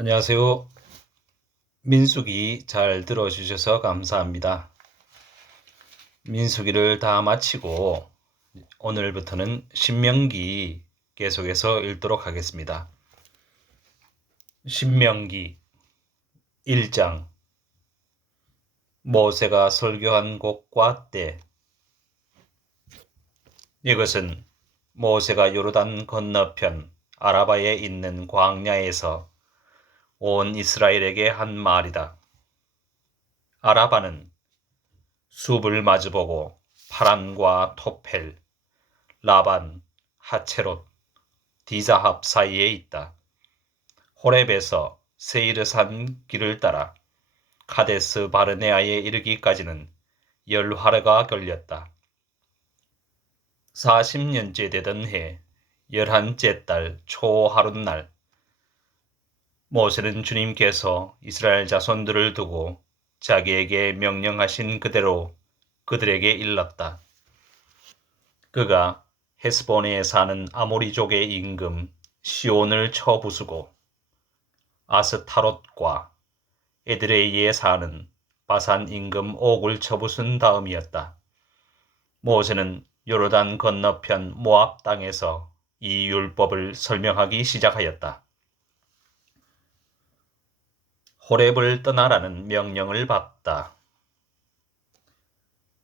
안녕하세요. 민수기 잘 들어주셔서 감사합니다. 민수기를 다 마치고 오늘부터는 신명기 계속해서 읽도록 하겠습니다. 신명기 1장 모세가 설교한 곳과 때. 이것은 모세가 요르단 건너편 아라바에 있는 광야에서 온 이스라엘에게 한 말이다. 아라바는 숲을 마주보고 파란과 토펠, 라반, 하체롯, 디자합 사이에 있다. 호렙에서 세이르산 길을 따라 카데스 바르네아에 이르기까지는 10하루가 걸렸다. 40년째 되던 해 11째 달 초하룻날 모세는 주님께서 이스라엘 자손들을 두고 자기에게 명령하신 그대로 그들에게 일렀다. 그가 헤스본에 사는 아모리족의 임금 시온을 쳐 부수고 아스타롯과 에드레이에 사는 바산 임금 옥을 쳐 부순 다음이었다. 모세는 요르단 건너편 모압 땅에서 이 율법을 설명하기 시작하였다. 호렙을 떠나라는 명령을 받다.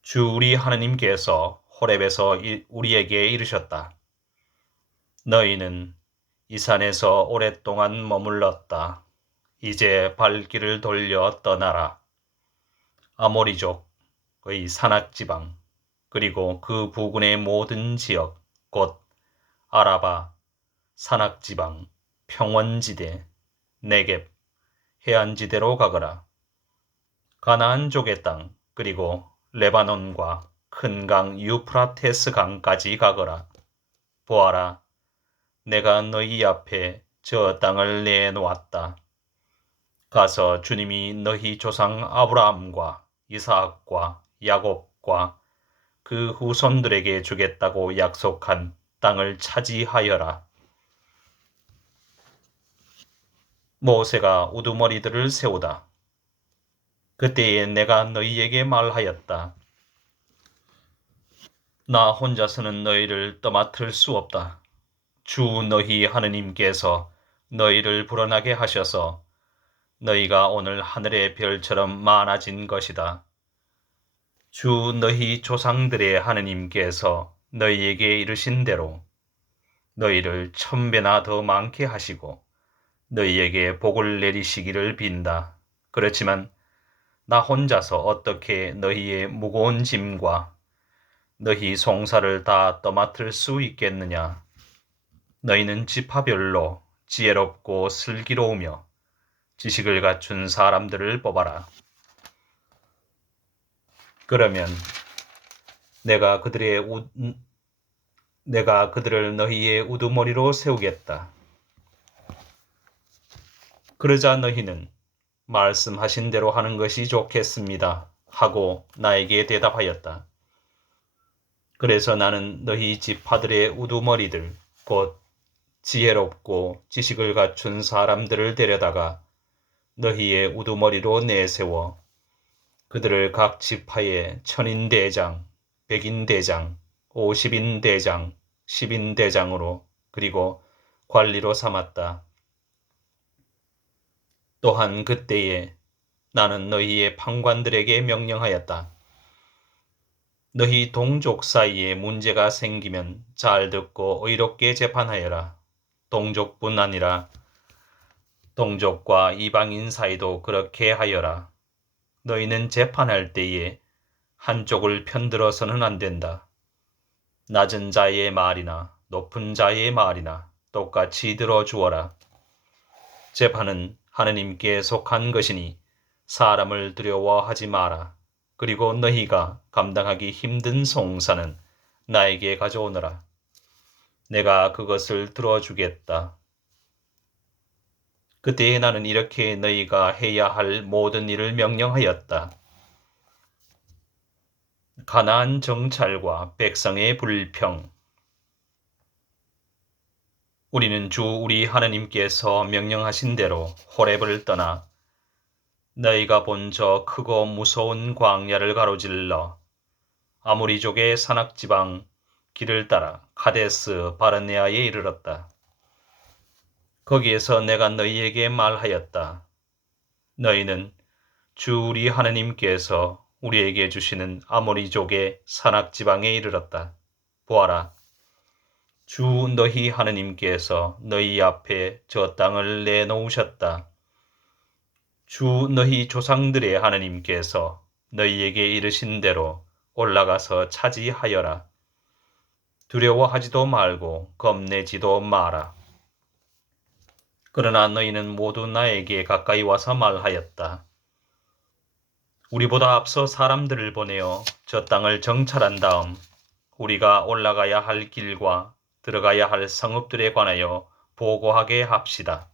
주 우리 하느님께서 호렙에서 우리에게 이르셨다. 너희는 이 산에서 오랫동안 머물렀다. 이제 발길을 돌려 떠나라. 아모리족의 산악지방 그리고 그 부근의 모든 지역 곧 아라바, 산악지방, 평원지대, 네겝, 해안지대로 가거라. 가나안족의 땅 그리고 레바논과 큰 강 유프라테스 강까지 가거라. 보아라, 내가 너희 앞에 저 땅을 내놓았다. 가서 주님이 너희 조상 아브라함과 이삭과 야곱과 그 후손들에게 주겠다고 약속한 땅을 차지하여라. 모세가 우두머리들을 세우다. 그때에 내가 너희에게 말하였다. 나 혼자서는 너희를 떠맡을 수 없다. 주 너희 하느님께서 너희를 불어나게 하셔서 너희가 오늘 하늘의 별처럼 많아진 것이다. 주 너희 조상들의 하느님께서 너희에게 이르신 대로 너희를 1000배나 더 많게 하시고 너희에게 복을 내리시기를 빈다. 그렇지만 나 혼자서 어떻게 너희의 무거운 짐과 너희 송사를 다 떠맡을 수 있겠느냐. 너희는 지파별로 지혜롭고 슬기로우며 지식을 갖춘 사람들을 뽑아라. 그러면 내가 그들을 너희의 우두머리로 세우겠다. 그러자 너희는 말씀하신 대로 하는 것이 좋겠습니다 하고 나에게 대답하였다. 그래서 나는 너희 지파들의 우두머리들 곧 지혜롭고 지식을 갖춘 사람들을 데려다가 너희의 우두머리로 내세워 그들을 각 지파의 1000인대장, 100인대장, 50인대장, 10인대장으로 그리고 관리로 삼았다. 또한 그때에 나는 너희의 판관들에게 명령하였다. 너희 동족 사이에 문제가 생기면 잘 듣고 의롭게 재판하여라. 동족뿐 아니라 동족과 이방인 사이도 그렇게 하여라. 너희는 재판할 때에 한쪽을 편들어서는 안 된다. 낮은 자의 말이나 높은 자의 말이나 똑같이 들어주어라. 재판은 하느님께 속한 것이니 사람을 두려워하지 마라. 그리고 너희가 감당하기 힘든 송사는 나에게 가져오너라. 내가 그것을 들어주겠다. 그때에 나는 이렇게 너희가 해야 할 모든 일을 명령하였다. 가나안 정찰과 백성의 불평. 우리는 주 우리 하느님께서 명령하신 대로 호렙을 떠나 너희가 본 저 크고 무서운 광야를 가로질러 아모리족의 산악지방 길을 따라 카데스 바르네아에 이르렀다. 거기에서 내가 너희에게 말하였다. 너희는 주 우리 하느님께서 우리에게 주시는 아모리족의 산악지방에 이르렀다. 보아라, 주 너희 하느님께서 너희 앞에 저 땅을 내놓으셨다. 주 너희 조상들의 하느님께서 너희에게 이르신 대로 올라가서 차지하여라. 두려워하지도 말고 겁내지도 마라. 그러나 너희는 모두 나에게 가까이 와서 말하였다. 우리보다 앞서 사람들을 보내어 저 땅을 정찰한 다음 우리가 올라가야 할 길과 들어가야 할 성읍들에 관하여 보고하게 합시다.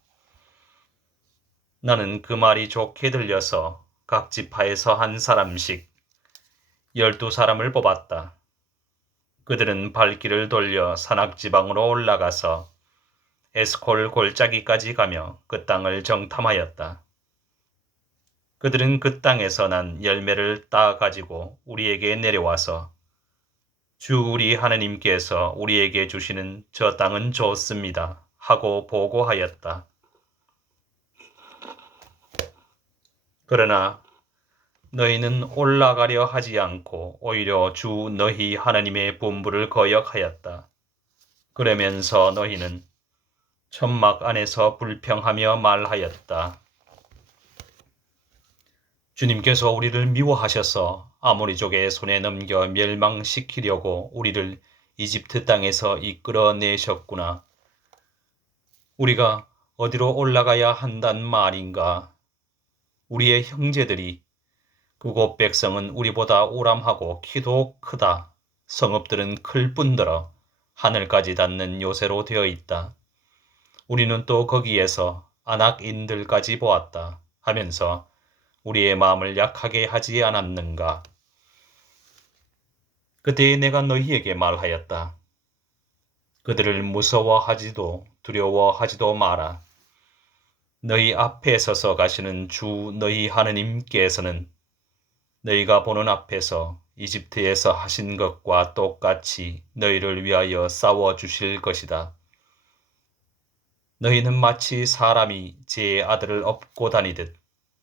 나는 그 말이 좋게 들려서 각 지파에서 한 사람씩 12사람을 뽑았다. 그들은 발길을 돌려 산악지방으로 올라가서 에스콜 골짜기까지 가며 그 땅을 정탐하였다. 그들은 그 땅에서 난 열매를 따 가지고 우리에게 내려와서 주 우리 하느님께서 우리에게 주시는 저 땅은 좋습니다 하고 보고하였다. 그러나 너희는 올라가려 하지 않고 오히려 주 너희 하나님의 분부를 거역하였다. 그러면서 너희는 천막 안에서 불평하며 말하였다. 주님께서 우리를 미워하셔서 아모리족의 손에 넘겨 멸망시키려고 우리를 이집트 땅에서 이끌어내셨구나. 우리가 어디로 올라가야 한단 말인가? 우리의 형제들이 그곳 백성은 우리보다 오람하고 키도 크다. 성읍들은 클 뿐더러 하늘까지 닿는 요새로 되어 있다. 우리는 또 거기에서 안악인들까지 보았다 하면서 우리의 마음을 약하게 하지 않았는가. 그때 내가 너희에게 말하였다. 그들을 무서워하지도 두려워하지도 마라. 너희 앞에 서서 가시는 주 너희 하느님께서는 너희가 보는 앞에서 이집트에서 하신 것과 똑같이 너희를 위하여 싸워주실 것이다. 너희는 마치 사람이 제 아들을 업고 다니듯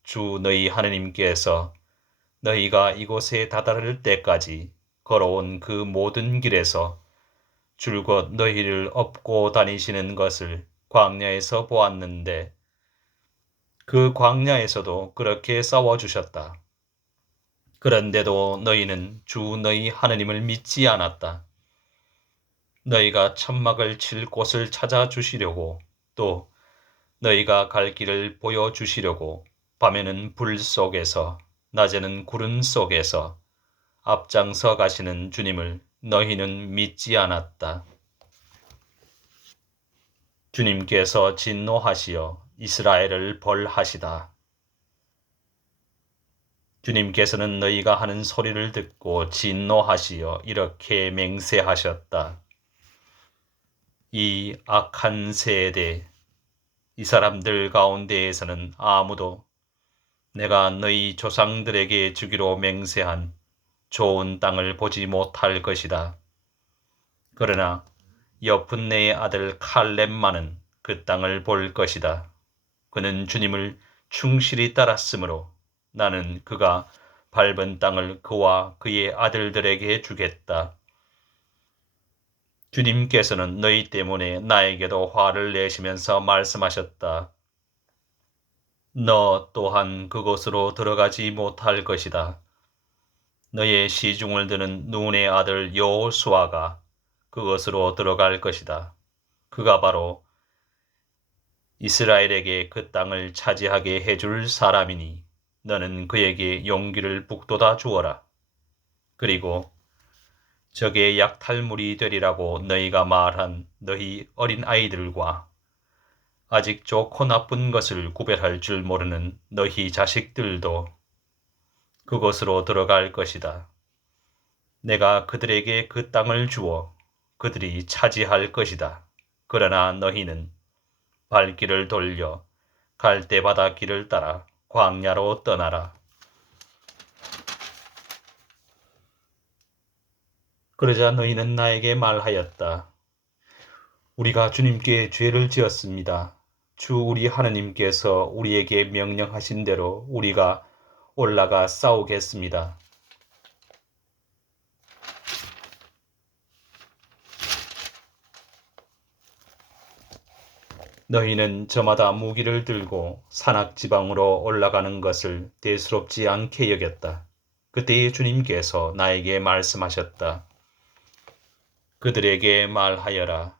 주 너희 하느님께서 너희가 이곳에 다다를 때까지 걸어온 그 모든 길에서 줄곧 너희를 업고 다니시는 것을 광야에서 보았는데 그 광야에서도 그렇게 싸워주셨다. 그런데도 너희는 주 너희 하느님을 믿지 않았다. 너희가 천막을 칠 곳을 찾아주시려고 또 너희가 갈 길을 보여주시려고 밤에는 불 속에서 낮에는 구름 속에서 앞장서 가시는 주님을 너희는 믿지 않았다. 주님께서 진노하시어 이스라엘을 벌하시다. 주님께서는 너희가 하는 소리를 듣고 진노하시어 이렇게 맹세하셨다. 이 악한 세대, 이 사람들 가운데에서는 아무도 내가 너희 조상들에게 주기로 맹세한 좋은 땅을 보지 못할 것이다. 그러나 여푼네의 아들 칼렙만은 그 땅을 볼 것이다. 그는 주님을 충실히 따랐으므로 나는 그가 밟은 땅을 그와 그의 아들들에게 주겠다. 주님께서는 너희 때문에 나에게도 화를 내시면서 말씀하셨다. 너 또한 그곳으로 들어가지 못할 것이다. 너의 시중을 드는 눈의 아들 여호수아가 그것으로 들어갈 것이다. 그가 바로 이스라엘에게 그 땅을 차지하게 해줄 사람이니 너는 그에게 용기를 북돋아 주어라. 그리고 적의 약탈물이 되리라고 너희가 말한 너희 어린 아이들과 아직 좋고 나쁜 것을 구별할 줄 모르는 너희 자식들도 그곳으로 들어갈 것이다. 내가 그들에게 그 땅을 주어 그들이 차지할 것이다. 그러나 너희는 발길을 돌려 갈대 바다 길을 따라 광야로 떠나라. 그러자 너희는 나에게 말하였다. 우리가 주님께 죄를 지었습니다. 주 우리 하느님께서 우리에게 명령하신 대로 우리가 올라가 싸우겠습니다. 너희는 저마다 무기를 들고 산악지방으로 올라가는 것을 대수롭지 않게 여겼다. 그때에 주님께서 나에게 말씀하셨다. 그들에게 말하여라.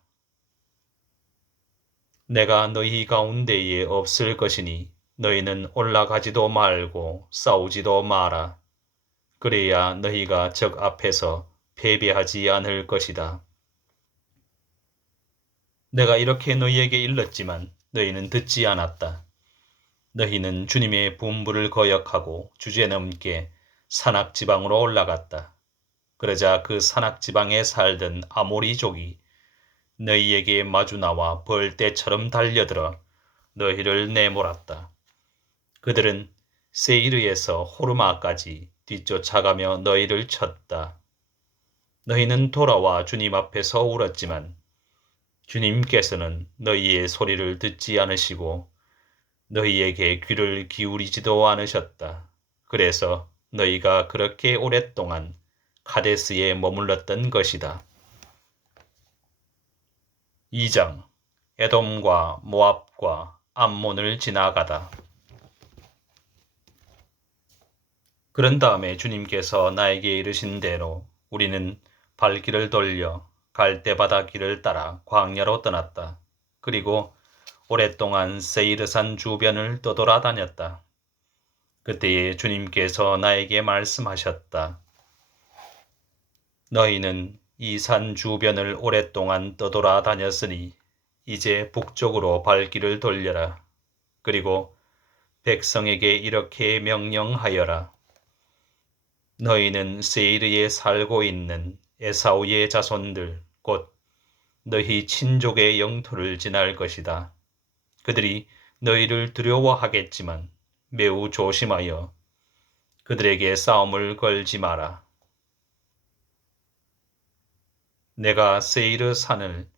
내가 너희 가운데에 없을 것이니 너희는 올라가지도 말고 싸우지도 마라. 그래야 너희가 적 앞에서 패배하지 않을 것이다. 내가 이렇게 너희에게 일렀지만 너희는 듣지 않았다. 너희는 주님의 분부를 거역하고 주제넘게 산악지방으로 올라갔다. 그러자 그 산악지방에 살던 아모리족이 너희에게 마주 나와 벌떼처럼 달려들어 너희를 내몰았다. 그들은 세이르에서 호르마까지 뒤쫓아가며 너희를 쳤다. 너희는 돌아와 주님 앞에서 울었지만 주님께서는 너희의 소리를 듣지 않으시고 너희에게 귀를 기울이지도 않으셨다. 그래서 너희가 그렇게 오랫동안 카데스에 머물렀던 것이다. 2장 에돔과 모압과 암몬을 지나가다. 그런 다음에 주님께서 나에게 이르신 대로 우리는 발길을 돌려 갈대바다 길을 따라 광야로 떠났다. 그리고 오랫동안 세이르산 주변을 떠돌아다녔다. 그때에 주님께서 나에게 말씀하셨다. 너희는 이 산 주변을 오랫동안 떠돌아다녔으니 이제 북쪽으로 발길을 돌려라. 그리고 백성에게 이렇게 명령하여라. 너희는 세이르에 살고 있는 에사우의 자손들 곧 너희 친족의 영토를 지날 것이다. 그들이 너희를 두려워하겠지만 매우 조심하여 그들에게 싸움을 걸지 마라. 내가 세이르 산을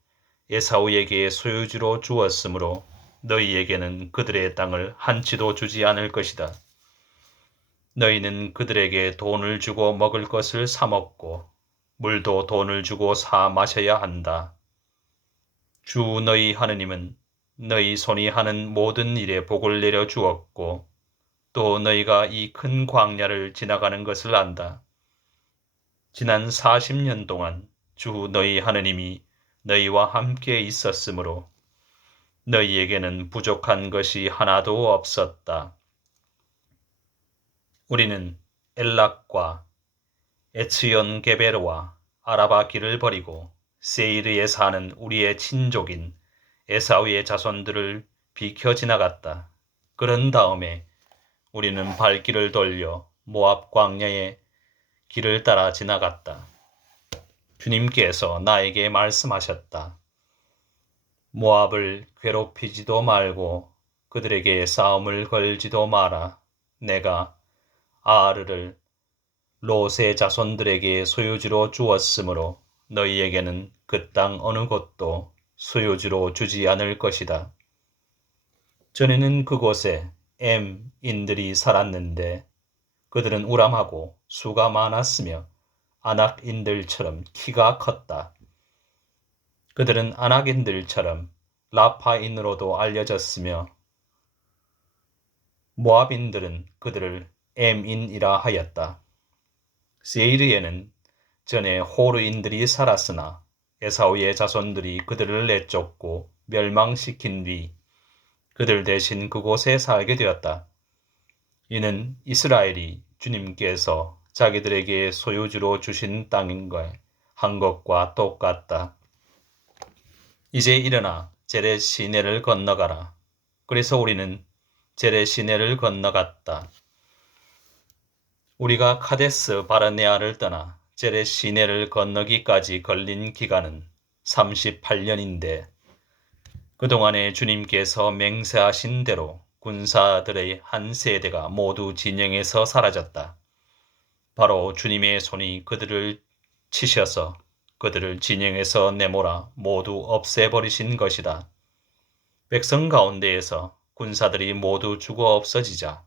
에사우에게 소유지로 주었으므로 너희에게는 그들의 땅을 한치도 주지 않을 것이다. 너희는 그들에게 돈을 주고 먹을 것을 사 먹고 물도 돈을 주고 사 마셔야 한다. 주 너희 하느님은 너희 손이 하는 모든 일에 복을 내려 주었고 또 너희가 이 큰 광야를 지나가는 것을 안다. 지난 40년 동안 주 너희 하느님이 너희와 함께 있었으므로 너희에게는 부족한 것이 하나도 없었다. 우리는 엘락과 에츠연 게베르와 아라바 길을 버리고 세이르에 사는 우리의 친족인 에사우의 자손들을 비켜 지나갔다. 그런 다음에 우리는 발길을 돌려 모압 광야의 길을 따라 지나갔다. 주님께서 나에게 말씀하셨다. 모압을 괴롭히지도 말고 그들에게 싸움을 걸지도 마라. 내가 아르를 롯의 자손들에게 소유지로 주었으므로 너희에게는 그 땅 어느 곳도 소유지로 주지 않을 것이다. 전에는 그곳에 엠인들이 살았는데 그들은 우람하고 수가 많았으며 아낙인들처럼 키가 컸다. 그들은 아낙인들처럼 라파인으로도 알려졌으며 모압인들은 그들을 엠인이라 하였다. 세이르에는 전에 호르인들이 살았으나 에사우의 자손들이 그들을 내쫓고 멸망시킨 뒤 그들 대신 그곳에 살게 되었다. 이는 이스라엘이 주님께서 자기들에게 소유지로 주신 땅인 한 것과 똑같다. 이제 일어나 제레 시내를 건너가라. 그래서 우리는 제레 시내를 건너갔다. 우리가 카데스 바르네아를 떠나 제레 시내를 건너기까지 걸린 기간은 38년인데 그동안에 주님께서 맹세하신 대로 군사들의 한 세대가 모두 진영에서 사라졌다. 바로 주님의 손이 그들을 치셔서 그들을 진영에서 내몰아 모두 없애버리신 것이다. 백성 가운데에서 군사들이 모두 죽어 없어지자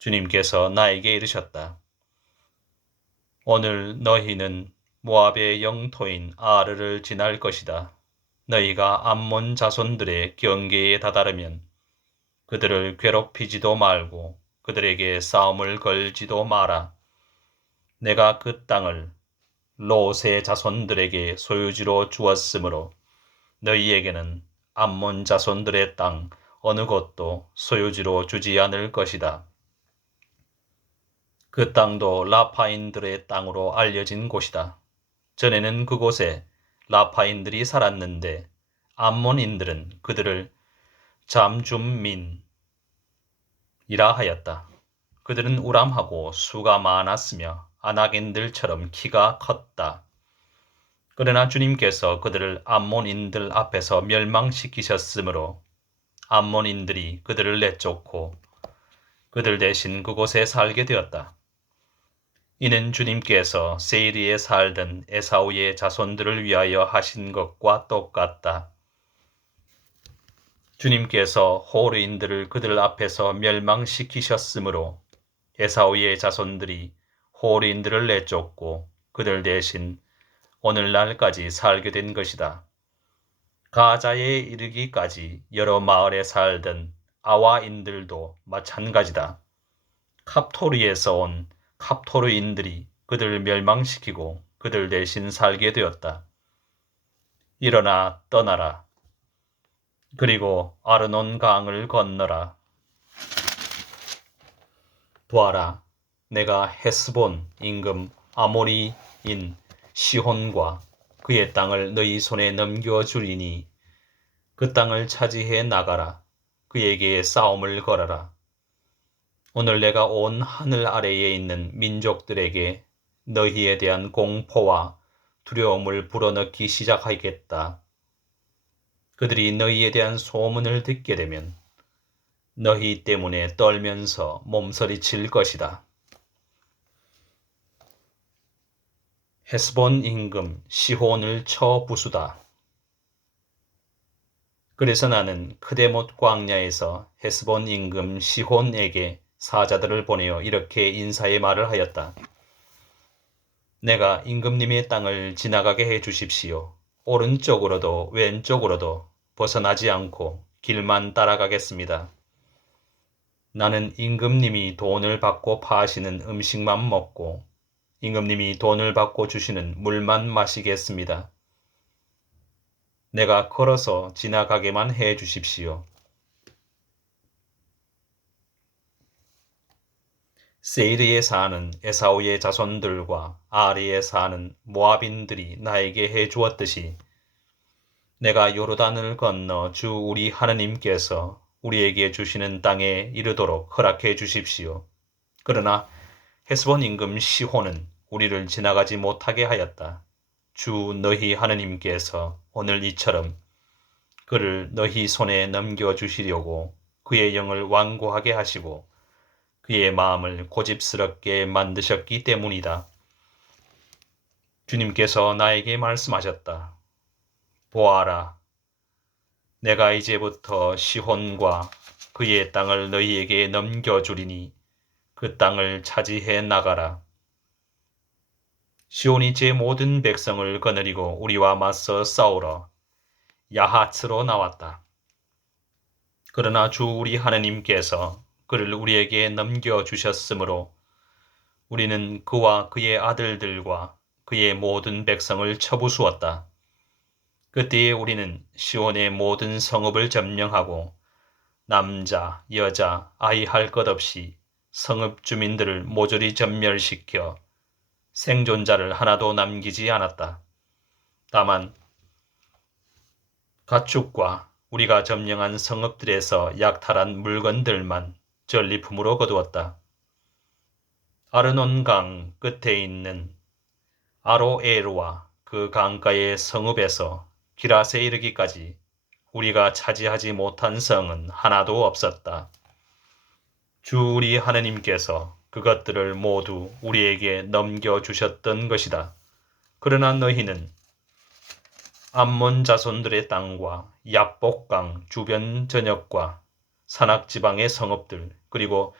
주님께서 나에게 이르셨다. 오늘 너희는 모압의 영토인 아르를 지날 것이다. 너희가 암몬 자손들의 경계에 다다르면 그들을 괴롭히지도 말고 그들에게 싸움을 걸지도 마라. 내가 그 땅을 롯의 자손들에게 소유지로 주었으므로 너희에게는 암몬 자손들의 땅 어느 곳도 소유지로 주지 않을 것이다. 그 땅도 라파인들의 땅으로 알려진 곳이다. 전에는 그곳에 라파인들이 살았는데 암몬인들은 그들을 잠줌민이라 하였다. 그들은 우람하고 수가 많았으며 아낙인들처럼 키가 컸다. 그러나 주님께서 그들을 암몬인들 앞에서 멸망시키셨으므로 암몬인들이 그들을 내쫓고 그들 대신 그곳에 살게 되었다. 이는 주님께서 세이리에 살던 에사우의 자손들을 위하여 하신 것과 똑같다. 주님께서 호르인들을 그들 앞에서 멸망시키셨으므로 에사우의 자손들이 호르인들을 내쫓고 그들 대신 오늘날까지 살게 된 것이다. 가자에 이르기까지 여러 마을에 살던 아와인들도 마찬가지다. 갑토르에서 온 갑토르인들이 그들을 멸망시키고 그들 대신 살게 되었다. 일어나 떠나라. 그리고 아르논 강을 건너라. 보아라, 내가 헤스본 임금 아모리인 시혼과 그의 땅을 너희 손에 넘겨주리니 그 땅을 차지해 나가라. 그에게 싸움을 걸어라. 오늘 내가 온 하늘 아래에 있는 민족들에게 너희에 대한 공포와 두려움을 불어넣기 시작하겠다. 그들이 너희에 대한 소문을 듣게 되면 너희 때문에 떨면서 몸서리칠 것이다. 헤스본 임금 시혼을 쳐 부수다. 그래서 나는 크데못 광야에서 헤스본 임금 시혼에게 사자들을 보내어 이렇게 인사의 말을 하였다. 내가 임금님의 땅을 지나가게 해 주십시오. 오른쪽으로도 왼쪽으로도 벗어나지 않고 길만 따라가겠습니다. 나는 임금님이 돈을 받고 파시는 음식만 먹고 임금님이 돈을 받고 주시는 물만 마시겠습니다. 내가 걸어서 지나가게만 해 주십시오. 세이르에 사는 에사우의 자손들과 아리에 사는 모압인들이 나에게 해 주었듯이 내가 요르단을 건너 주 우리 하느님께서 우리에게 주시는 땅에 이르도록 허락해 주십시오. 그러나 헤스본 임금 시혼은 우리를 지나가지 못하게 하였다. 주 너희 하느님께서 오늘 이처럼 그를 너희 손에 넘겨주시려고 그의 영을 완고하게 하시고 그의 마음을 고집스럽게 만드셨기 때문이다. 주님께서 나에게 말씀하셨다. 보아라, 내가 이제부터 시혼과 그의 땅을 너희에게 넘겨주리니 그 땅을 차지해 나가라. 시온이 제 모든 백성을 거느리고 우리와 맞서 싸우러 야하츠로 나왔다. 그러나 주 우리 하느님께서 그를 우리에게 넘겨주셨으므로 우리는 그와 그의 아들들과 그의 모든 백성을 쳐부수었다. 그때에 우리는 시온의 모든 성읍을 점령하고 남자, 여자, 아이 할 것 없이 성읍 주민들을 모조리 전멸시켜 생존자를 하나도 남기지 않았다. 다만 가축과 우리가 점령한 성읍들에서 약탈한 물건들만 전리품으로 거두었다. 아르논 강 끝에 있는 아로에르와 그 강가의 성읍에서 기랏에 이르기까지 우리가 차지하지 못한 성은 하나도 없었다. 주 우리 하느님께서 그것들을 모두 우리에게 넘겨주셨던 것이다. 그러나 너희는 암몬 자손들의 땅과 야복강 주변 전역과 산악지방의 성읍들 그리고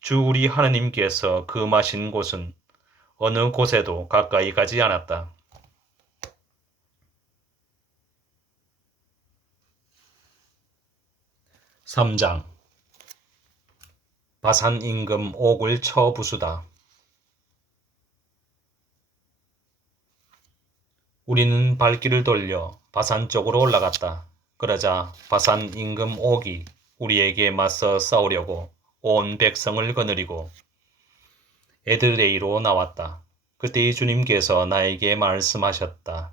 주 우리 하느님께서 금하신 곳은 어느 곳에도 가까이 가지 않았다. 3장 바산 임금 옥을 쳐 부수다. 우리는 발길을 돌려 바산 쪽으로 올라갔다. 그러자 바산 임금 옥이 우리에게 맞서 싸우려고 온 백성을 거느리고 에드레이로 나왔다. 그때 주님께서 나에게 말씀하셨다.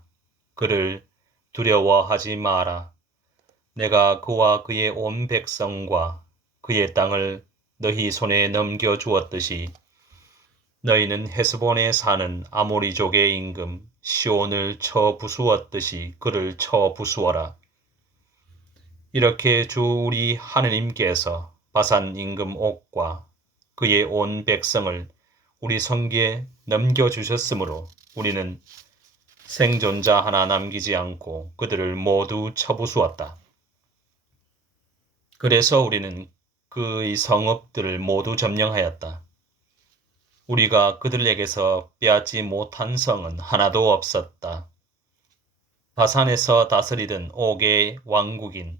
그를 두려워하지 마라. 내가 그와 그의 온 백성과 그의 땅을 너희 손에 넘겨주었듯이 너희는 헤스본에 사는 아모리족의 임금 시온을 쳐 부수었듯이 그를 쳐 부수어라. 이렇게 주 우리 하느님께서 바산 임금 옥과 그의 온 백성을 우리 손에 넘겨주셨으므로 우리는 생존자 하나 남기지 않고 그들을 모두 쳐 부수었다. 그래서 우리는 그의 성읍들을 모두 점령하였다. 우리가 그들에게서 빼앗지 못한 성은 하나도 없었다. 바산에서 다스리던 옥의 왕국인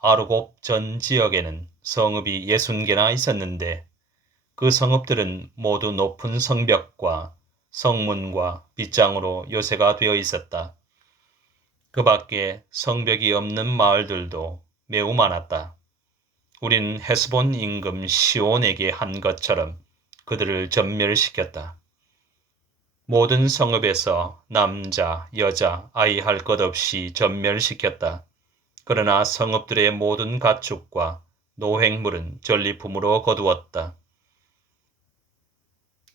아르곱 전 지역에는 성읍이 60개나 있었는데 그 성읍들은 모두 높은 성벽과 성문과 빗장으로 요새가 되어 있었다. 그 밖에 성벽이 없는 마을들도 매우 많았다. 우리는 헤스본 임금 시온에게 한 것처럼 그들을 전멸시켰다. 모든 성읍에서 남자, 여자, 아이 할 것 없이 전멸시켰다. 그러나 성읍들의 모든 가축과 노획물은 전리품으로 거두었다.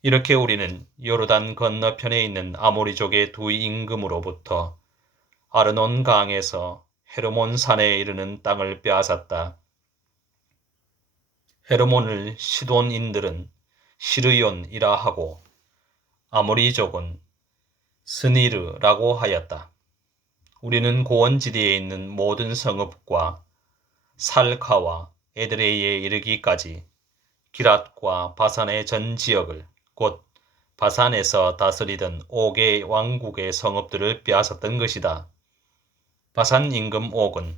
이렇게 우리는 요르단 건너편에 있는 아모리족의 두 임금으로부터 아르논 강에서 헤르몬 산에 이르는 땅을 빼앗았다. 헤르몬을 시돈인들은 시르온이라 하고 아모리족은 스니르라고 하였다. 우리는 고원지대에 있는 모든 성읍과 살카와 에드레이에 이르기까지 기랏과 바산의 전 지역을 곧 바산에서 다스리던 옥의 왕국의 성읍들을 빼앗았던 것이다. 바산 임금 옥은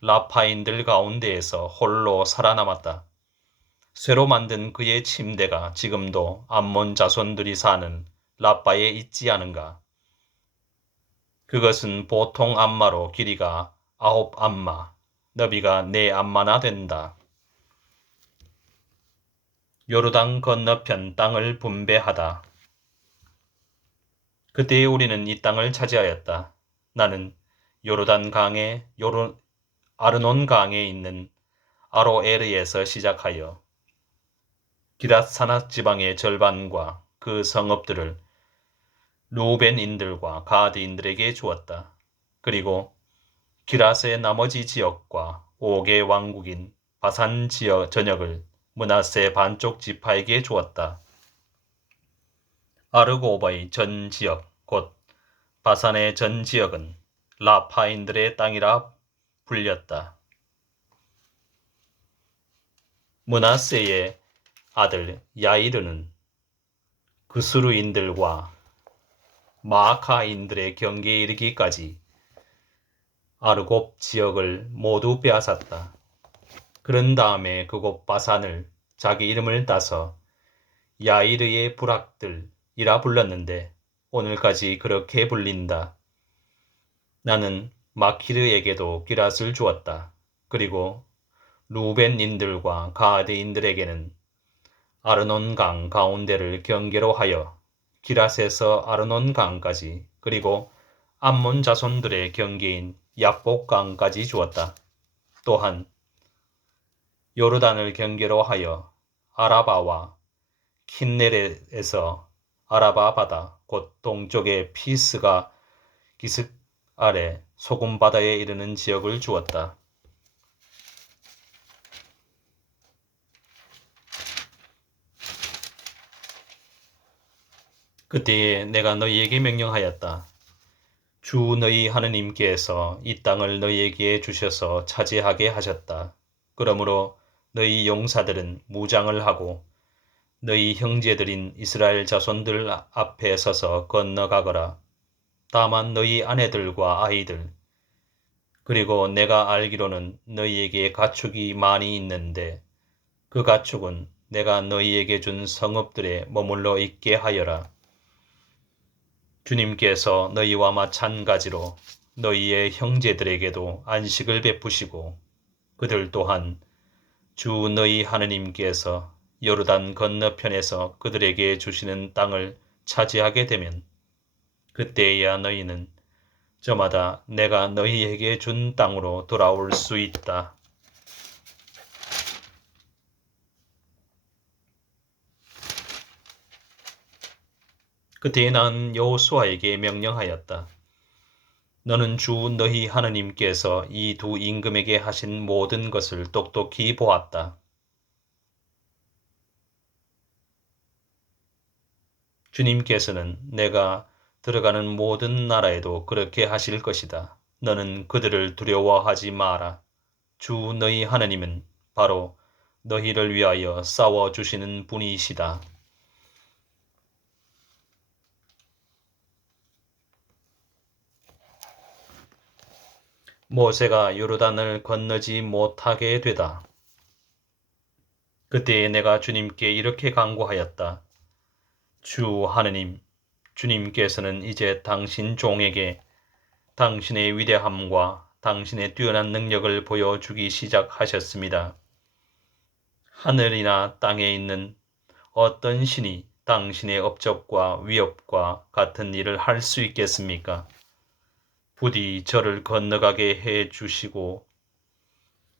라파인들 가운데에서 홀로 살아남았다. 쇠로 만든 그의 침대가 지금도 암몬 자손들이 사는 라빠에 있지 않은가. 그것은 보통 암마로 길이가 9암마, 너비가 4암마나 된다. 요르단 건너편 땅을 분배하다. 그때 우리는 이 땅을 차지하였다. 나는 요르단 강의 아르논 강에 있는 아로에르에서 시작하여 기랏 산악 지방의 절반과 그 성읍들을 루벤인들과 가드인들에게 주었다. 그리고 기랏의 나머지 지역과 옥의 왕국인 바산 지역 전역을 므낫세 반쪽 지파에게 주었다. 아르고바의 전 지역 곧 바산의 전 지역은 라파인들의 땅이라 불렸다. 므낫세의 아들 야이르는 그스루인들과 마아카인들의 경계에 이르기까지 아르곱 지역을 모두 빼앗았다. 그런 다음에 그곳 바산을 자기 이름을 따서 야이르의 부락들이라 불렀는데 오늘까지 그렇게 불린다. 나는 마키르에게도 기랏을 주었다. 그리고 루벤인들과 가드인들에게는 아르논 강 가운데를 경계로 하여 기랏에서 아르논 강까지 그리고 암몬 자손들의 경계인 야복 강까지 주었다. 또한 요르단을 경계로 하여 아라바와 킨네렛에서 아라바 바다 곧 동쪽의 피스가 기슭 아래 소금 바다에 이르는 지역을 주었다. 그때에 내가 너희에게 명령하였다. 주 너희 하느님께서 이 땅을 너희에게 주셔서 차지하게 하셨다. 그러므로 너희 용사들은 무장을 하고 너희 형제들인 이스라엘 자손들 앞에 서서 건너가거라. 다만 너희 아내들과 아이들, 그리고 내가 알기로는 너희에게 가축이 많이 있는데 그 가축은 내가 너희에게 준 성읍들에 머물러 있게 하여라. 주님께서 너희와 마찬가지로 너희의 형제들에게도 안식을 베푸시고 그들 또한 주 너희 하느님께서 요르단 건너편에서 그들에게 주시는 땅을 차지하게 되면 그때야 너희는 저마다 내가 너희에게 준 땅으로 돌아올 수 있다. 그때에 나는 여호수아에게 명령하였다. 너는 주 너희 하느님께서 이 두 임금에게 하신 모든 것을 똑똑히 보았다. 주님께서는 내가 들어가는 모든 나라에도 그렇게 하실 것이다. 너는 그들을 두려워하지 마라. 주 너희 하느님은 바로 너희를 위하여 싸워주시는 분이시다. 모세가 요르단을 건너지 못하게 되다. 그때에 내가 주님께 이렇게 간구하였다. 주 하느님, 주님께서는 이제 당신 종에게 당신의 위대함과 당신의 뛰어난 능력을 보여주기 시작하셨습니다. 하늘이나 땅에 있는 어떤 신이 당신의 업적과 위협과 같은 일을 할 수 있겠습니까? 부디 저를 건너가게 해 주시고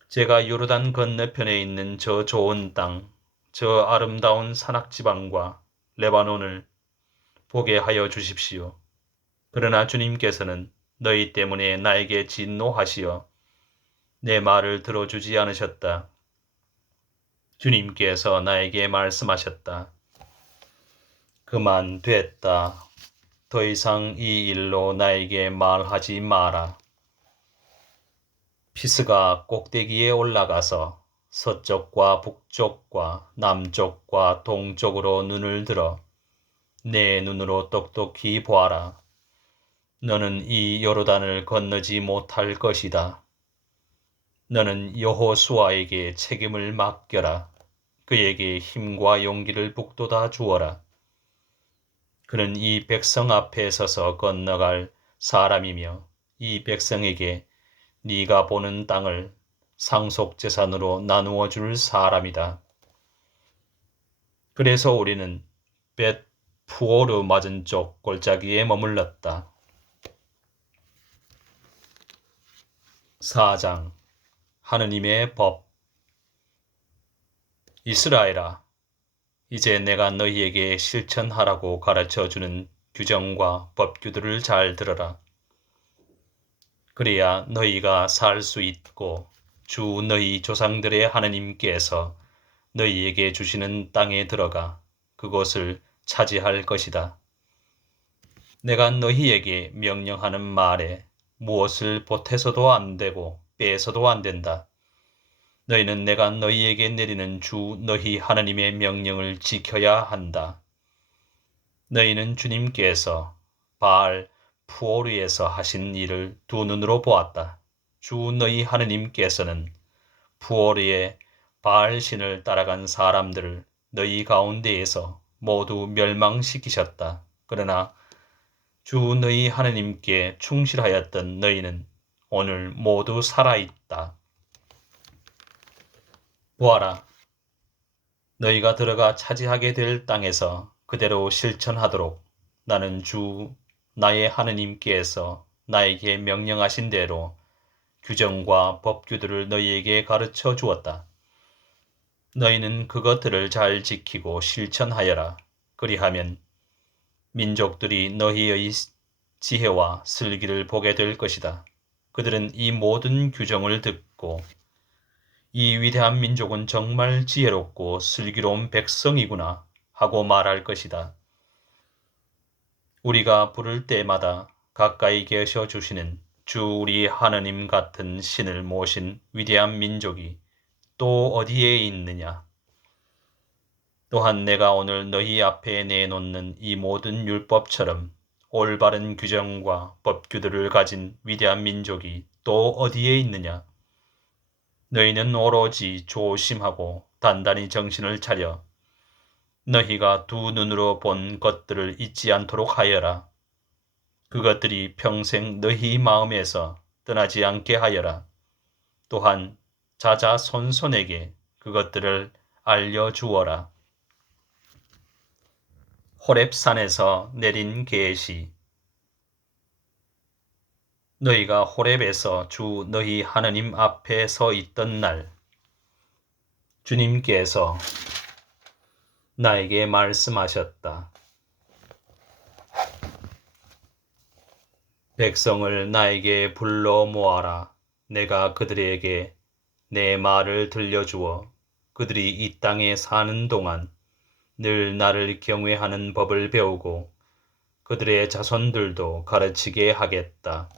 제가 요르단 건너편에 있는 저 좋은 땅, 저 아름다운 산악지방과 레바논을 보게 하여 주십시오. 그러나 주님께서는 너희 때문에 나에게 진노하시어 내 말을 들어주지 않으셨다. 주님께서 나에게 말씀하셨다. 그만 됐다. 더 이상 이 일로 나에게 말하지 마라. 피스가 꼭대기에 올라가서 서쪽과 북쪽과 남쪽과 동쪽으로 눈을 들어 내 눈으로 똑똑히 보아라. 너는 이 요르단을 건너지 못할 것이다. 너는 여호수아에게 책임을 맡겨라. 그에게 힘과 용기를 북돋아 주어라. 그는 이 백성 앞에 서서 건너갈 사람이며 이 백성에게 네가 보는 땅을 상속재산으로 나누어 줄 사람이다. 그래서 우리는 벳 푸오르 맞은쪽 골짜기에 머물렀다. 4장 하느님의 법. 이스라엘아, 이제 내가 너희에게 실천하라고 가르쳐주는 규정과 법규들을 잘 들어라. 그래야 너희가 살 수 있고 주 너희 조상들의 하느님께서 너희에게 주시는 땅에 들어가 그곳을 차지할 것이다. 내가 너희에게 명령하는 말에 무엇을 보태서도 안 되고 빼서도 안 된다. 너희는 내가 너희에게 내리는 주 너희 하느님의 명령을 지켜야 한다. 너희는 주님께서 바알 푸오르에서 하신 일을 두 눈으로 보았다. 주 너희 하느님께서는 푸오르의 바알 신을 따라간 사람들을 너희 가운데에서 모두 멸망시키셨다. 그러나 주 너희 하느님께 충실하였던 너희는 오늘 모두 살아있다. 보아라, 너희가 들어가 차지하게 될 땅에서 그대로 실천하도록 나는 주 나의 하느님께서 나에게 명령하신 대로 규정과 법규들을 너희에게 가르쳐 주었다. 너희는 그것들을 잘 지키고 실천하여라. 그리하면 민족들이 너희의 지혜와 슬기를 보게 될 것이다. 그들은 이 모든 규정을 듣고 이 위대한 민족은 정말 지혜롭고 슬기로운 백성이구나 하고 말할 것이다. 우리가 부를 때마다 가까이 계셔 주시는 주 우리 하느님 같은 신을 모신 위대한 민족이 또 어디에 있느냐? 또한 내가 오늘 너희 앞에 내놓는 이 모든 율법처럼 올바른 규정과 법규들을 가진 위대한 민족이 또 어디에 있느냐? 너희는 오로지 조심하고 단단히 정신을 차려 너희가 두 눈으로 본 것들을 잊지 않도록 하여라. 그것들이 평생 너희 마음에서 떠나지 않게 하여라. 또한 자자손손에게 그것들을 알려주어라. 호렙산에서 내린 계시. 너희가 호렙에서 주 너희 하느님 앞에 서 있던 날 주님께서 나에게 말씀하셨다. 백성을 나에게 불러 모아라. 내가 그들에게 내 말을 들려주어 그들이 이 땅에 사는 동안 늘 나를 경외하는 법을 배우고 그들의 자손들도 가르치게 하겠다.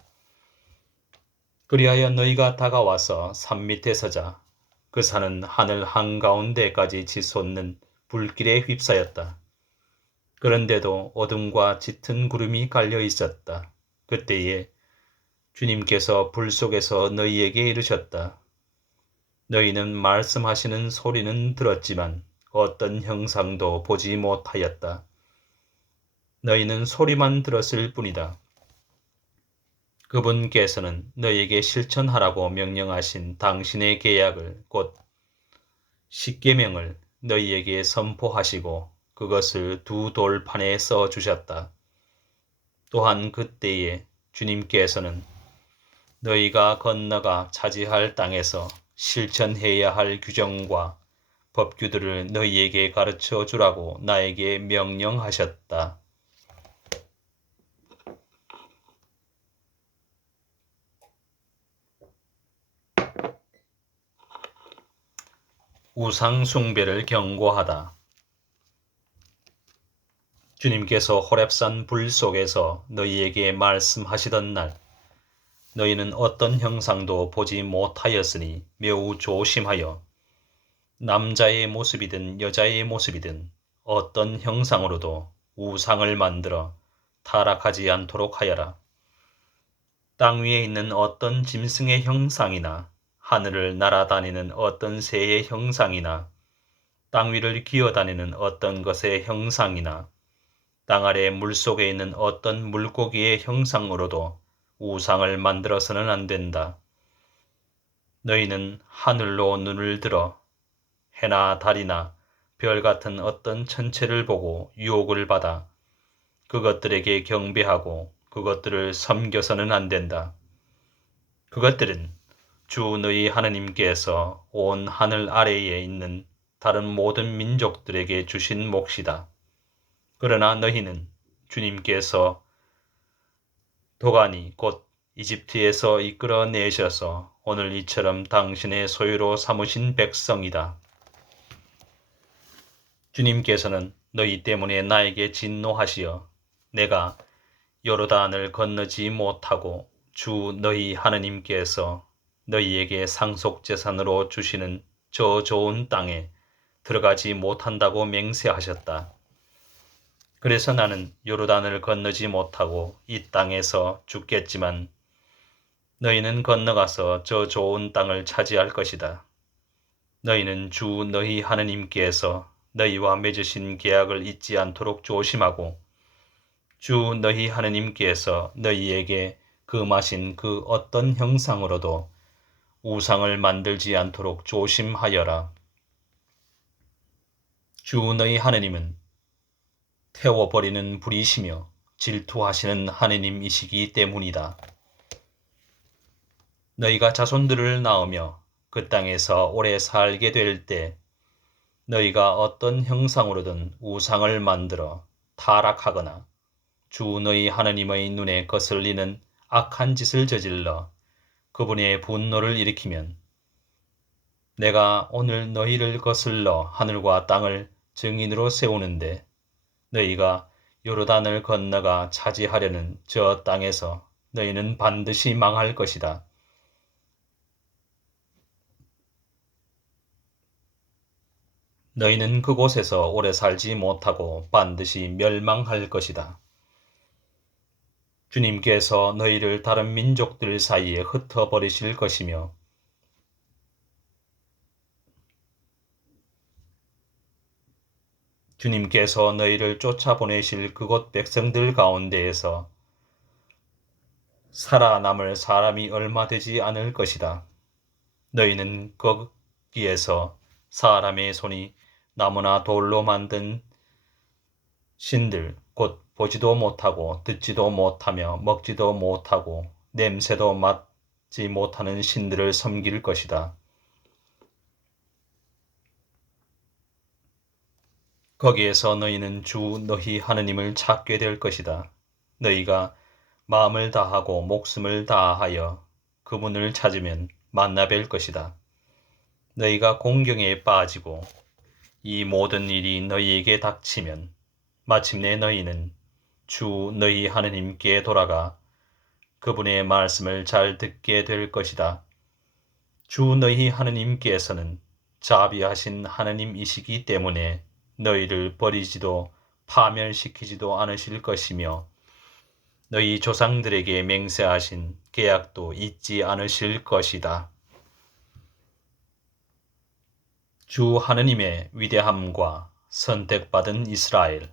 그리하여 너희가 다가와서 산 밑에 서자. 그 산은 하늘 한가운데까지 치솟는 불길에 휩싸였다. 그런데도 어둠과 짙은 구름이 깔려 있었다. 그때에 주님께서 불 속에서 너희에게 이르셨다. 너희는 말씀하시는 소리는 들었지만 어떤 형상도 보지 못하였다. 너희는 소리만 들었을 뿐이다. 그분께서는 너희에게 실천하라고 명령하신 당신의 계약을 곧 십계명을 너희에게 선포하시고 그것을 두 돌판에 써주셨다. 또한 그때에 주님께서는 너희가 건너가 차지할 땅에서 실천해야 할 규정과 법규들을 너희에게 가르쳐 주라고 나에게 명령하셨다. 우상 숭배를 경고하다. 주님께서 호렙산 불 속에서 너희에게 말씀하시던 날 너희는 어떤 형상도 보지 못하였으니 매우 조심하여 남자의 모습이든 여자의 모습이든 어떤 형상으로도 우상을 만들어 타락하지 않도록 하여라. 땅 위에 있는 어떤 짐승의 형상이나 하늘을 날아다니는 어떤 새의 형상이나 땅 위를 기어다니는 어떤 것의 형상이나 땅 아래 물속에 있는 어떤 물고기의 형상으로도 우상을 만들어서는 안 된다. 너희는 하늘로 눈을 들어 해나 달이나 별 같은 어떤 천체를 보고 유혹을 받아 그것들에게 경배하고 그것들을 섬겨서는 안 된다. 그것들은 주 너희 하느님께서 온 하늘 아래에 있는 다른 모든 민족들에게 주신 몫이다. 그러나 너희는 주님께서 도가니 곧 이집트에서 이끌어내셔서 오늘 이처럼 당신의 소유로 삼으신 백성이다. 주님께서는 너희 때문에 나에게 진노하시어 내가 요르단을 건너지 못하고 주 너희 하느님께서 너희에게 상속재산으로 주시는 저 좋은 땅에 들어가지 못한다고 맹세하셨다. 그래서 나는 요르단을 건너지 못하고 이 땅에서 죽겠지만 너희는 건너가서 저 좋은 땅을 차지할 것이다. 너희는 주 너희 하느님께서 너희와 맺으신 계약을 잊지 않도록 조심하고 주 너희 하느님께서 너희에게 금하신 그 어떤 형상으로도 우상을 만들지 않도록 조심하여라. 주 너희 하느님은 태워버리는 불이시며 질투하시는 하느님이시기 때문이다. 너희가 자손들을 낳으며 그 땅에서 오래 살게 될 때 너희가 어떤 형상으로든 우상을 만들어 타락하거나 주 너희 하느님의 눈에 거슬리는 악한 짓을 저질러 그분의 분노를 일으키면 내가 오늘 너희를 거슬러 하늘과 땅을 증인으로 세우는데 너희가 요르단을 건너가 차지하려는 저 땅에서 너희는 반드시 망할 것이다. 너희는 그곳에서 오래 살지 못하고 반드시 멸망할 것이다. 주님께서 너희를 다른 민족들 사이에 흩어버리실 것이며 주님께서 너희를 쫓아보내실 그곳 백성들 가운데에서 살아남을 사람이 얼마 되지 않을 것이다. 너희는 거기에서 사람의 손이 나무나 돌로 만든 신들 곧 보지도 못하고 듣지도 못하며 먹지도 못하고 냄새도 맡지 못하는 신들을 섬길 것이다. 거기에서 너희는 주 너희 하느님을 찾게 될 것이다. 너희가 마음을 다하고 목숨을 다하여 그분을 찾으면 만나 뵐 것이다. 너희가 공경에 빠지고 이 모든 일이 너희에게 닥치면 마침내 너희는 주 너희 하느님께 돌아가 그분의 말씀을 잘 듣게 될 것이다. 주 너희 하느님께서는 자비하신 하느님이시기 때문에 너희를 버리지도 파멸시키지도 않으실 것이며 너희 조상들에게 맹세하신 계약도 잊지 않으실 것이다. 주 하느님의 위대함과 선택받은 이스라엘.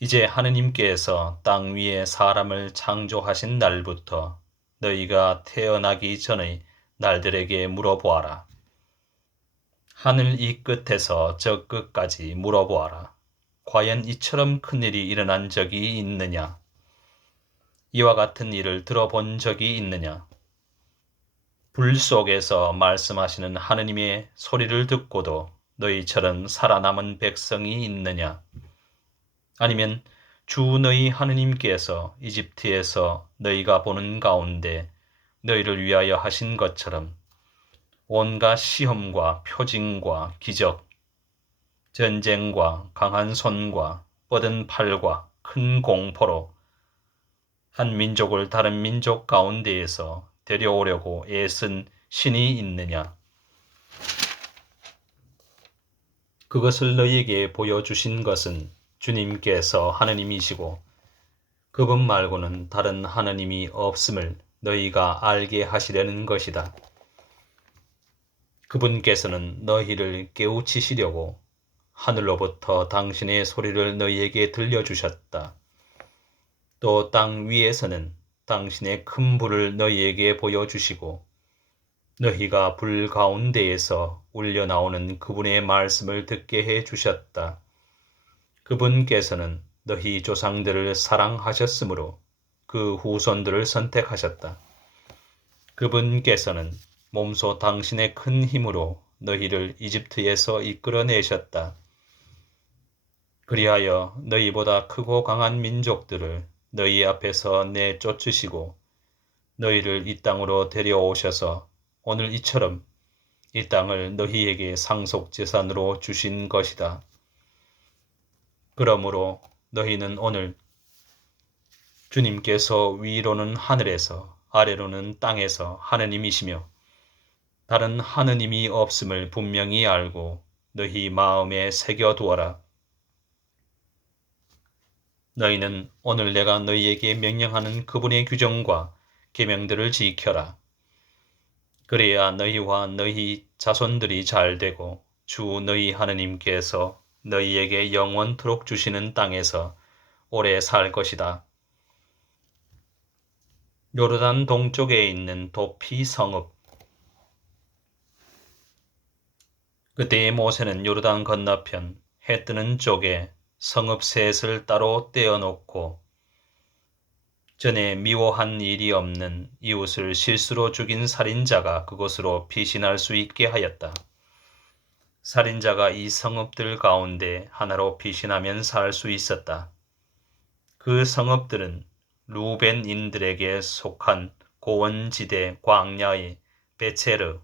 이제 하느님께서 땅 위에 사람을 창조하신 날부터 너희가 태어나기 전의 날들에게 물어보아라. 하늘 이 끝에서 저 끝까지 물어보아라. 과연 이처럼 큰 일이 일어난 적이 있느냐? 이와 같은 일을 들어본 적이 있느냐? 불 속에서 말씀하시는 하느님의 소리를 듣고도 너희처럼 살아남은 백성이 있느냐? 아니면 주 너희 하느님께서 이집트에서 너희가 보는 가운데 너희를 위하여 하신 것처럼 온갖 시험과 표징과 기적, 전쟁과 강한 손과 뻗은 팔과 큰 공포로 한 민족을 다른 민족 가운데에서 데려오려고 애쓴 신이 있느냐? 그것을 너희에게 보여주신 것은 주님께서 하느님이시고 그분 말고는 다른 하느님이 없음을 너희가 알게 하시려는 것이다. 그분께서는 너희를 깨우치시려고 하늘로부터 당신의 소리를 너희에게 들려주셨다. 또 땅 위에서는 당신의 큰 불을 너희에게 보여주시고 너희가 불 가운데에서 울려나오는 그분의 말씀을 듣게 해 주셨다. 그분께서는 너희 조상들을 사랑하셨으므로 그 후손들을 선택하셨다. 그분께서는 몸소 당신의 큰 힘으로 너희를 이집트에서 이끌어내셨다. 그리하여 너희보다 크고 강한 민족들을 너희 앞에서 내쫓으시고 너희를 이 땅으로 데려오셔서 오늘 이처럼 이 땅을 너희에게 상속재산으로 주신 것이다. 그러므로 너희는 오늘 주님께서 위로는 하늘에서 아래로는 땅에서 하느님이시며 다른 하느님이 없음을 분명히 알고 너희 마음에 새겨두어라. 너희는 오늘 내가 너희에게 명령하는 그분의 규정과 계명들을 지켜라. 그래야 너희와 너희 자손들이 잘되고 주 너희 하느님께서 너희에게 영원토록 주시는 땅에서 오래 살 것이다. 요르단 동쪽에 있는 도피 성읍. 그때의 모세는 요르단 건너편 해 뜨는 쪽에 성읍 셋을 따로 떼어놓고 전에 미워한 일이 없는 이웃을 실수로 죽인 살인자가 그곳으로 피신할 수 있게 하였다. 살인자가 이 성읍들 가운데 하나로 피신하면 살 수 있었다. 그 성읍들은 루벤인들에게 속한 고원지대 광야의 베체르,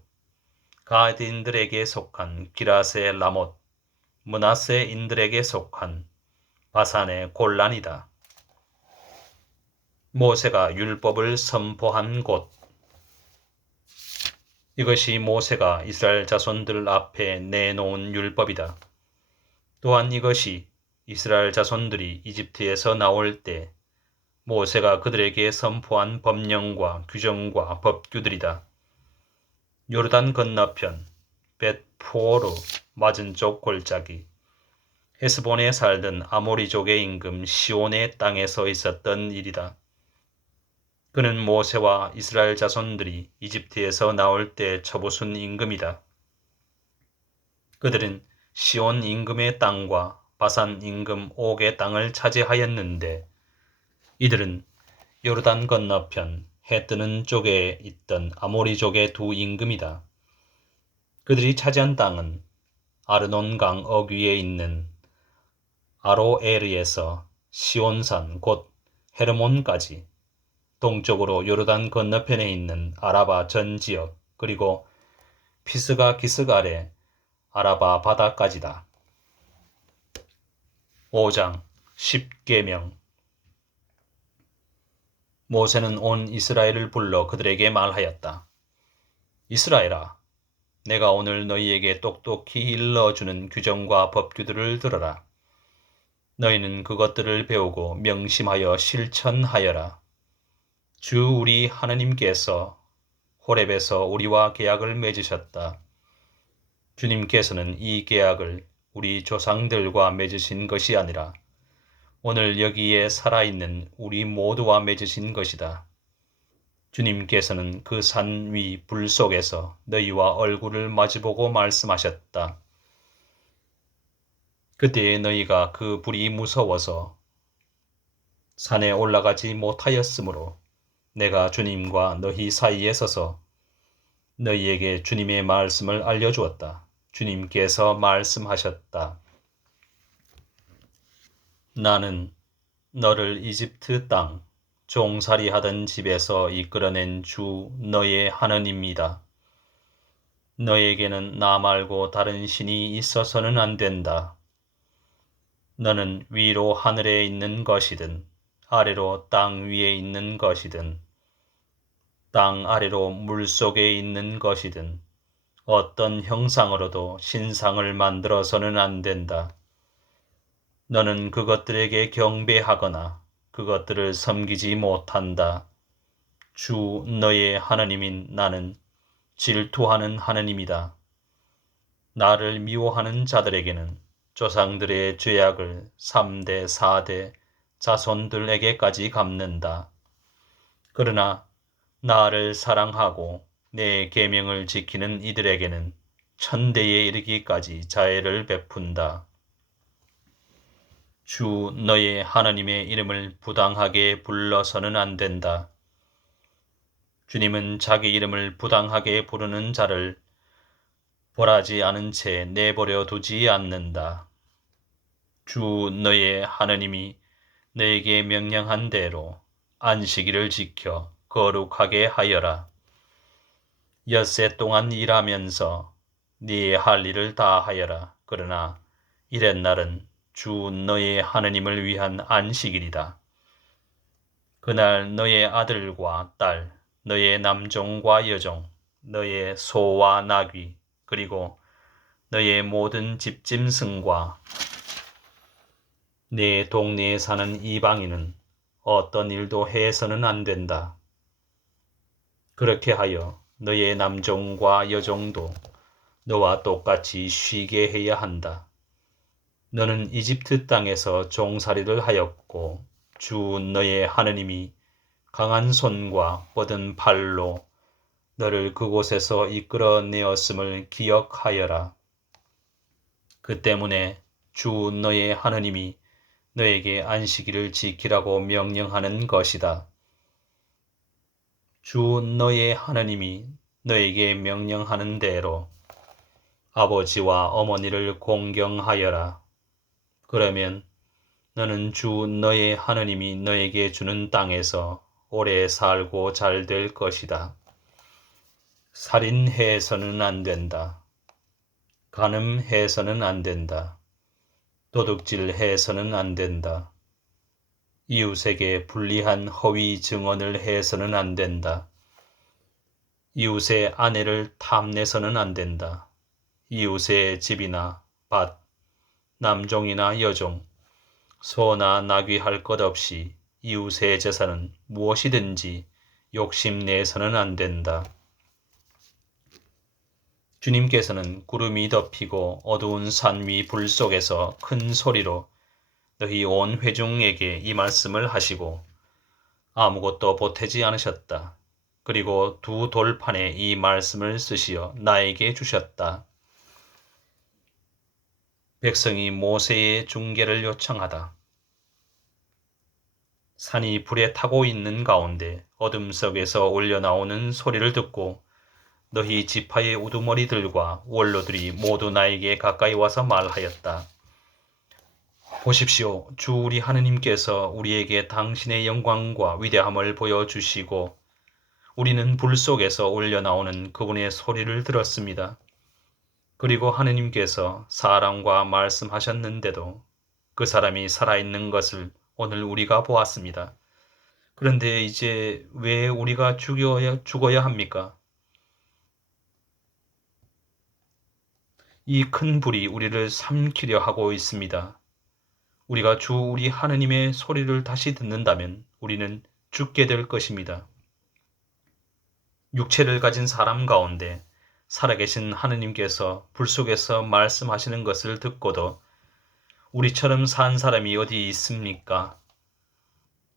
가드인들에게 속한 기라세 라못, 므낫세인들에게 속한 바산의 골란이다. 모세가 율법을 선포한 곳. 이것이 모세가 이스라엘 자손들 앞에 내놓은 율법이다. 또한 이것이 이스라엘 자손들이 이집트에서 나올 때 모세가 그들에게 선포한 법령과 규정과 법규들이다. 요르단 건너편 벳포르 맞은쪽 골짜기 헤스본에 살던 아모리족의 임금 시온의 땅에서 있었던 일이다. 그는 모세와 이스라엘 자손들이 이집트에서 나올 때 처부순 임금이다. 그들은 시온 임금의 땅과 바산 임금 옥의 땅을 차지하였는데 이들은 요르단 건너편 해 뜨는 쪽에 있던 아모리족의 두 임금이다. 그들이 차지한 땅은 아르논강 어귀에 있는 아로에르에서 시온산 곧 헤르몬까지, 동쪽으로 요르단 건너편에 있는 아라바 전 지역, 그리고 피스가 기슭 아래 아라바 바다까지다. 5장 10계명. 모세는 온 이스라엘을 불러 그들에게 말하였다. 이스라엘아, 내가 오늘 너희에게 똑똑히 일러주는 규정과 법규들을 들어라. 너희는 그것들을 배우고 명심하여 실천하여라. 주 우리 하느님께서 호렙에서 우리와 계약을 맺으셨다. 주님께서는 이 계약을 우리 조상들과 맺으신 것이 아니라 오늘 여기에 살아있는 우리 모두와 맺으신 것이다. 주님께서는 그 산 위 불 속에서 너희와 얼굴을 마주보고 말씀하셨다. 그때에 너희가 그 불이 무서워서 산에 올라가지 못하였으므로 내가 주님과 너희 사이에 서서 너희에게 주님의 말씀을 알려주었다. 주님께서 말씀하셨다. 나는 너를 이집트 땅 종살이 하던 집에서 이끌어낸 주 너의 하느님이다. 너에게는 나 말고 다른 신이 있어서는 안 된다. 너는 위로 하늘에 있는 것이든 아래로 땅 위에 있는 것이든 땅 아래로 물속에 있는 것이든 어떤 형상으로도 신상을 만들어서는 안 된다. 너는 그것들에게 경배하거나 그것들을 섬기지 못한다. 주 너의 하느님인 나는 질투하는 하느님이다. 나를 미워하는 자들에게는 조상들의 죄악을 3대 4대 자손들에게까지 갚는다. 그러나 나를 사랑하고 내 계명을 지키는 이들에게는 천대에 이르기까지 자애를 베푼다. 주 너의 하나님의 이름을 부당하게 불러서는 안 된다. 주님은 자기 이름을 부당하게 부르는 자를 벌하지 않은 채 내버려 두지 않는다. 주 너의 하나님이 너에게 명령한 대로 안식일을 지켜 거룩하게 하여라. 엿새 동안 일하면서 네 할 일을 다 하여라. 그러나 이렛날은 주 너의 하느님을 위한 안식일이다. 그날 너의 아들과 딸, 너의 남종과 여종, 너의 소와 나귀, 그리고 너의 모든 집짐승과 네 동네에 사는 이방인은 어떤 일도 해서는 안 된다. 그렇게 하여 너의 남종과 여종도 너와 똑같이 쉬게 해야 한다. 너는 이집트 땅에서 종살이를 하였고 주 너의 하느님이 강한 손과 뻗은 팔로 너를 그곳에서 이끌어내었음을 기억하여라. 그 때문에 주 너의 하느님이 너에게 안식일을 지키라고 명령하는 것이다. 주 너의 하느님이 너에게 명령하는 대로 아버지와 어머니를 공경하여라. 그러면 너는 주 너의 하느님이 너에게 주는 땅에서 오래 살고 잘 될 것이다. 살인해서는 안 된다. 간음해서는 안 된다. 도둑질 해서는 안 된다. 이웃에게 불리한 허위 증언을 해서는 안 된다. 이웃의 아내를 탐내서는 안 된다. 이웃의 집이나 밭, 남종이나 여종, 소나 나귀 할 것 없이 이웃의 재산은 무엇이든지 욕심내서는 안 된다. 주님께서는 구름이 덮이고 어두운 산 위 불 속에서 큰 소리로 너희 온 회중에게 이 말씀을 하시고 아무것도 보태지 않으셨다. 그리고 두 돌판에 이 말씀을 쓰시어 나에게 주셨다. 백성이 모세의 중계를 요청하다. 산이 불에 타고 있는 가운데 어둠 속에서 올려나오는 소리를 듣고 너희 지파의 우두머리들과 원로들이 모두 나에게 가까이 와서 말하였다. 보십시오. 주 우리 하느님께서 우리에게 당신의 영광과 위대함을 보여주시고 우리는 불 속에서 올려나오는 그분의 소리를 들었습니다. 그리고 하느님께서 사람과 말씀하셨는데도 그 사람이 살아있는 것을 오늘 우리가 보았습니다. 그런데 이제 왜 우리가 죽어야 합니까? 이 큰 불이 우리를 삼키려 하고 있습니다. 우리가 주 우리 하느님의 소리를 다시 듣는다면 우리는 죽게 될 것입니다. 육체를 가진 사람 가운데 살아계신 하느님께서 불 속에서 말씀하시는 것을 듣고도 우리처럼 산 사람이 어디 있습니까?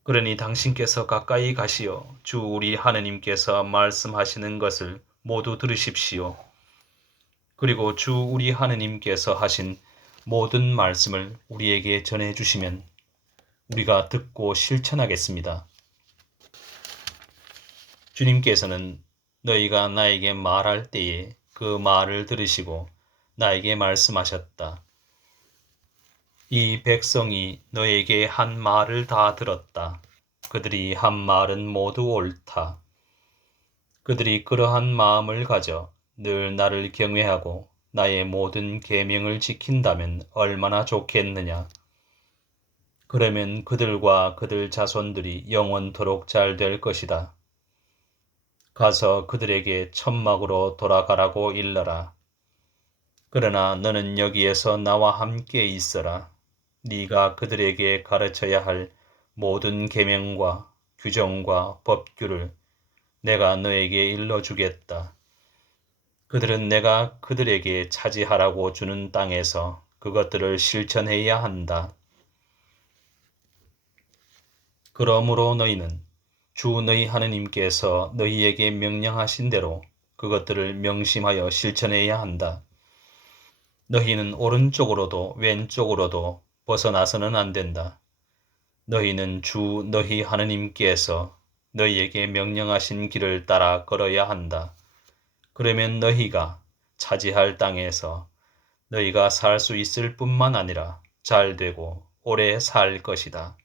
그러니 당신께서 가까이 가시어 주 우리 하느님께서 말씀하시는 것을 모두 들으십시오. 그리고 주 우리 하느님께서 하신 모든 말씀을 우리에게 전해주시면 우리가 듣고 실천하겠습니다. 주님께서는 너희가 나에게 말할 때에 그 말을 들으시고 나에게 말씀하셨다. 이 백성이 너에게 한 말을 다 들었다. 그들이 한 말은 모두 옳다. 그들이 그러한 마음을 가져 늘 나를 경외하고 나의 모든 계명을 지킨다면 얼마나 좋겠느냐. 그러면 그들과 그들 자손들이 영원토록 잘 될 것이다. 가서 그들에게 천막으로 돌아가라고 일러라. 그러나 너는 여기에서 나와 함께 있어라. 네가 그들에게 가르쳐야 할 모든 계명과 규정과 법규를 내가 너에게 일러주겠다. 그들은 내가 그들에게 차지하라고 주는 땅에서 그것들을 실천해야 한다. 그러므로 너희는 주 너희 하느님께서 너희에게 명령하신 대로 그것들을 명심하여 실천해야 한다. 너희는 오른쪽으로도 왼쪽으로도 벗어나서는 안 된다. 너희는 주 너희 하느님께서 너희에게 명령하신 길을 따라 걸어야 한다. 그러면 너희가 차지할 땅에서 너희가 살 수 있을 뿐만 아니라 잘 되고 오래 살 것이다.